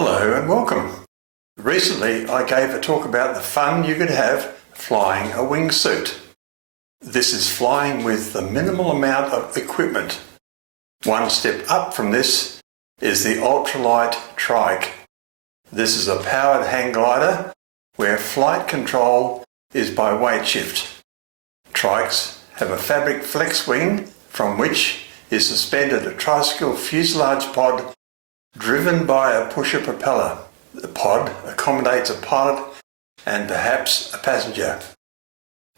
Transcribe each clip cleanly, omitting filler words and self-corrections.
Hello and welcome. Recently I gave a talk about the fun you could have flying a wingsuit. This is flying with the minimal amount of equipment. One step up from this is the Ultralight Trike. This is a powered hang glider where flight control is by weight shift. Trikes have a fabric flex wing from which is suspended a tricycle fuselage pod driven by a pusher propeller. The pod accommodates a pilot and perhaps a passenger.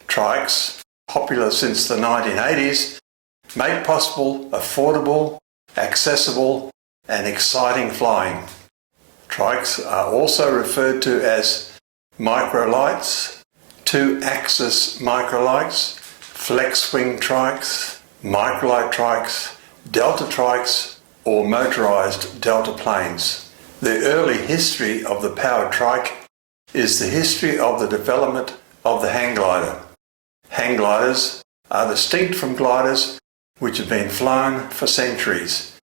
Trikes, popular since the 1980s, make possible affordable, accessible and exciting flying. Trikes are also referred to as microlights, two-axis microlights, flex-wing trikes, microlight trikes, delta trikes, or motorised delta planes. The early history of the powered trike is the history of the development of the hang glider. Hang gliders are distinct from gliders which have been flown for centuries.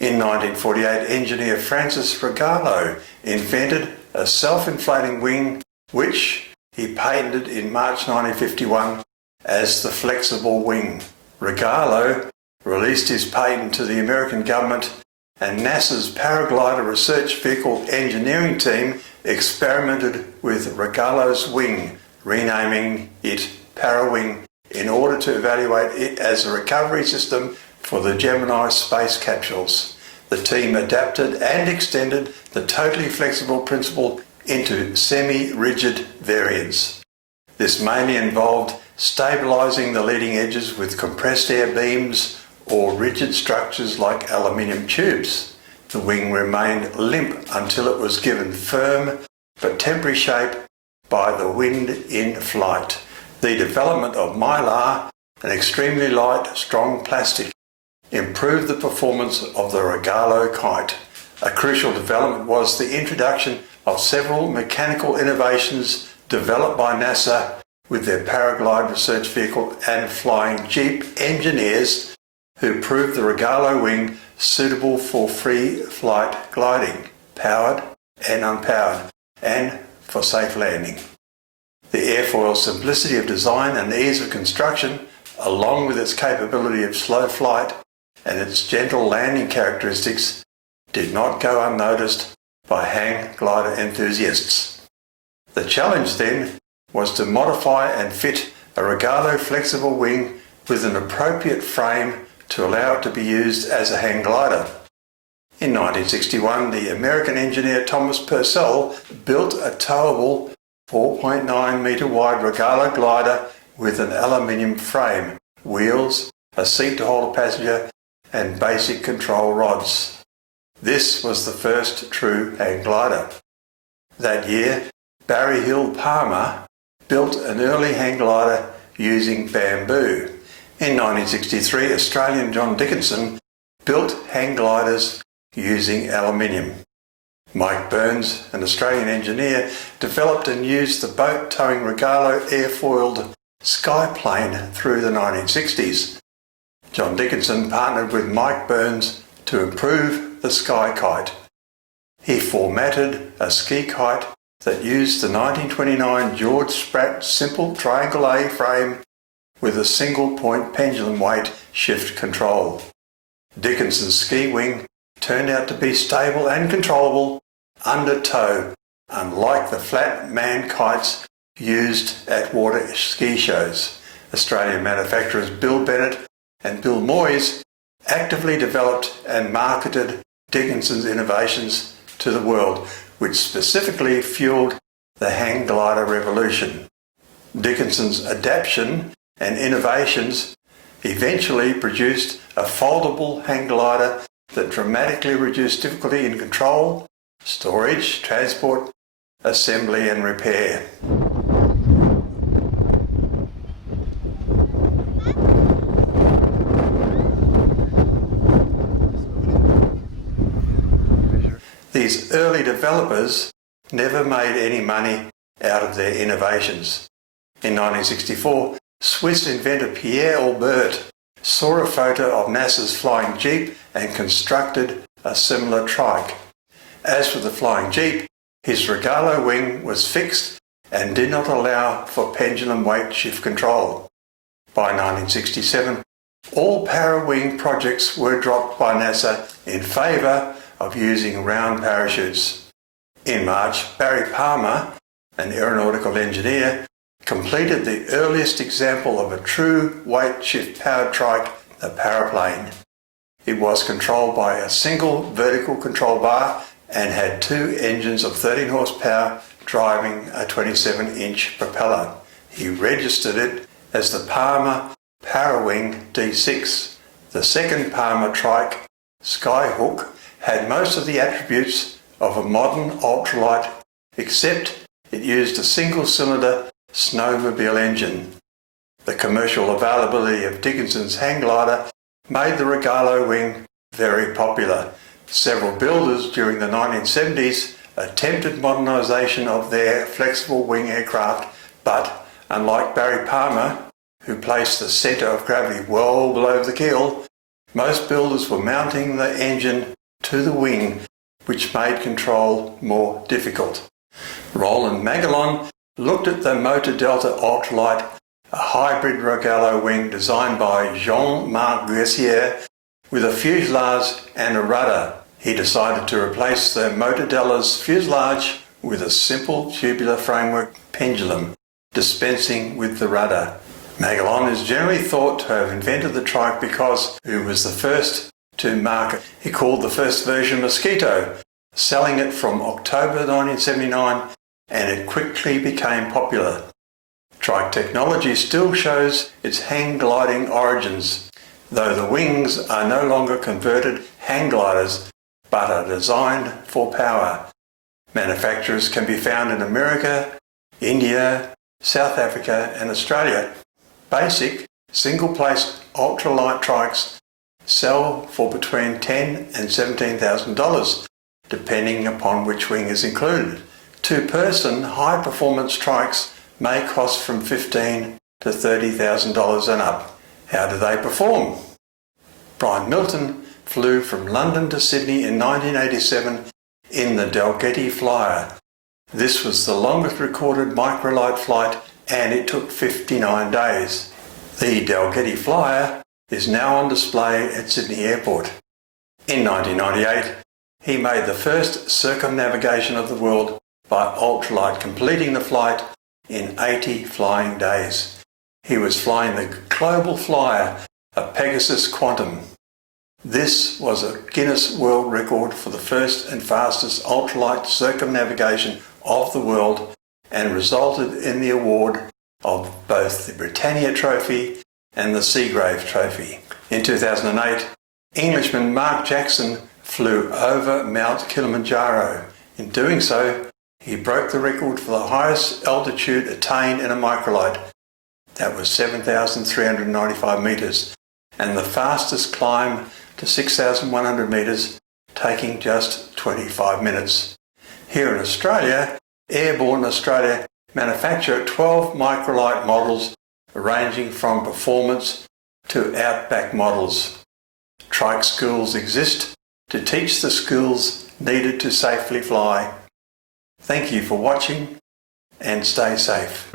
In 1948, engineer Francis Rogallo invented a self-inflating wing which he patented in March 1951 as the flexible wing. Rogallo released his patent to the American government, and NASA's paraglider research vehicle engineering team experimented with Rogallo's wing, renaming it Parawing in order to evaluate it as a recovery system for the Gemini space capsules. The team adapted and extended the totally flexible principle into semi-rigid variants. This mainly involved stabilising the leading edges with compressed air beams or rigid structures like aluminium tubes. The wing remained limp until it was given firm but temporary shape by the wind in flight. The development of Mylar, an extremely light, strong plastic, improved the performance of the Rogallo kite. A crucial development was the introduction of several mechanical innovations developed by NASA with their paraglide research vehicle and flying jeep engineers who proved the Rogallo wing suitable for free flight gliding, powered and unpowered, and for safe landing. The airfoil's simplicity of design and ease of construction, along with its capability of slow flight and its gentle landing characteristics, did not go unnoticed by hang glider enthusiasts. The challenge then was to modify and fit a Rogallo flexible wing with an appropriate frame to allow it to be used as a hang glider. In 1961, the American engineer Thomas Purcell built a towable 4.9 metre wide Rogallo glider with an aluminium frame, wheels, a seat to hold a passenger and basic control rods. This was the first true hang glider. That year, Barry Hill Palmer built an early hang glider using bamboo. In 1963, Australian John Dickinson built hang gliders using aluminium. Mike Burns, an Australian engineer, developed and used the boat-towing Rogallo airfoiled Skyplane through the 1960s. John Dickinson partnered with Mike Burns to improve the Ski-kite. He formatted a Ski-kite that used the 1929 George Spratt simple triangle A frame with a single-point pendulum weight shift control. Dickinson's ski wing turned out to be stable and controllable under tow, unlike the flat manned kites used at water ski shows. Australian manufacturers Bill Bennett and Bill Moyes actively developed and marketed Dickinson's innovations to the world, which specifically fueled the hang glider revolution. Dickinson's adaptation and innovations eventually produced a foldable hang glider that dramatically reduced difficulty in control, storage, transport, assembly and repair. These early developers never made any money out of their innovations. In 1964, Swiss inventor Pierre Albert saw a photo of NASA's flying jeep and constructed a similar trike. As for the flying Jeep, his Rogallo wing was fixed and did not allow for pendulum weight shift control. By 1967, all para-wing projects were dropped by NASA in favour of using round parachutes. In March, Barry Palmer, an aeronautical engineer, completed the earliest example of a true weight shift powered trike, the paraplane. It was controlled by a single vertical control bar and had two engines of 13 horsepower driving a 27-inch propeller. He registered it as the Palmer Parawing D6. The second Palmer trike, Skyhook, had most of the attributes of a modern ultralight, except it used a single-cylinder snowmobile engine. The commercial availability of Dickinson's hang glider made the Rogallo wing very popular. Several builders during the 1970s attempted modernisation of their flexible wing aircraft, but unlike Barry Palmer, who placed the centre of gravity well below the keel, most builders were mounting the engine to the wing, which made control more difficult. Roland Magellan looked at the Motor Delta Ultralight, a hybrid Rogallo wing designed by Jean-Marc with a fuselage and a rudder. He decided to replace the Motor Delta's fuselage with a simple tubular framework pendulum, dispensing with the rudder. Magellan is generally thought to have invented the trike because he was the first to market. He called the first version Mosquito, selling it from October 1979, and it quickly became popular. Trike technology still shows its hang gliding origins, though the wings are no longer converted hang gliders but are designed for power. Manufacturers can be found in America, India, South Africa and Australia. Basic single-place ultralight trikes sell for between $10,000 and $17,000, depending upon which wing is included. Two-person high-performance trikes may cost from $15,000 to $30,000 and up. How do they perform? Brian Milton flew from London to Sydney in 1987 in the Dalgety Flyer. This was the longest recorded microlight flight, and it took 59 days. The Dalgety Flyer is now on display at Sydney Airport. In 1998, he made the first circumnavigation of the world by ultralight, completing the flight in 80 flying days. He was flying the Global Flyer, a Pegasus Quantum. This was a Guinness World Record for the first and fastest ultralight circumnavigation of the world, and resulted in the award of both the Britannia Trophy and the Seagrave Trophy. In 2008, Englishman Mark Jackson flew over Mount Kilimanjaro. In doing so, he broke the record for the highest altitude attained in a microlight. That was 7,395 metres, and the fastest climb to 6,100 metres, taking just 25 minutes. Here in Australia, Airborne Australia manufacture 12 microlight models ranging from performance to outback models. Trike schools exist to teach the skills needed to safely fly. Thank you for watching and stay safe.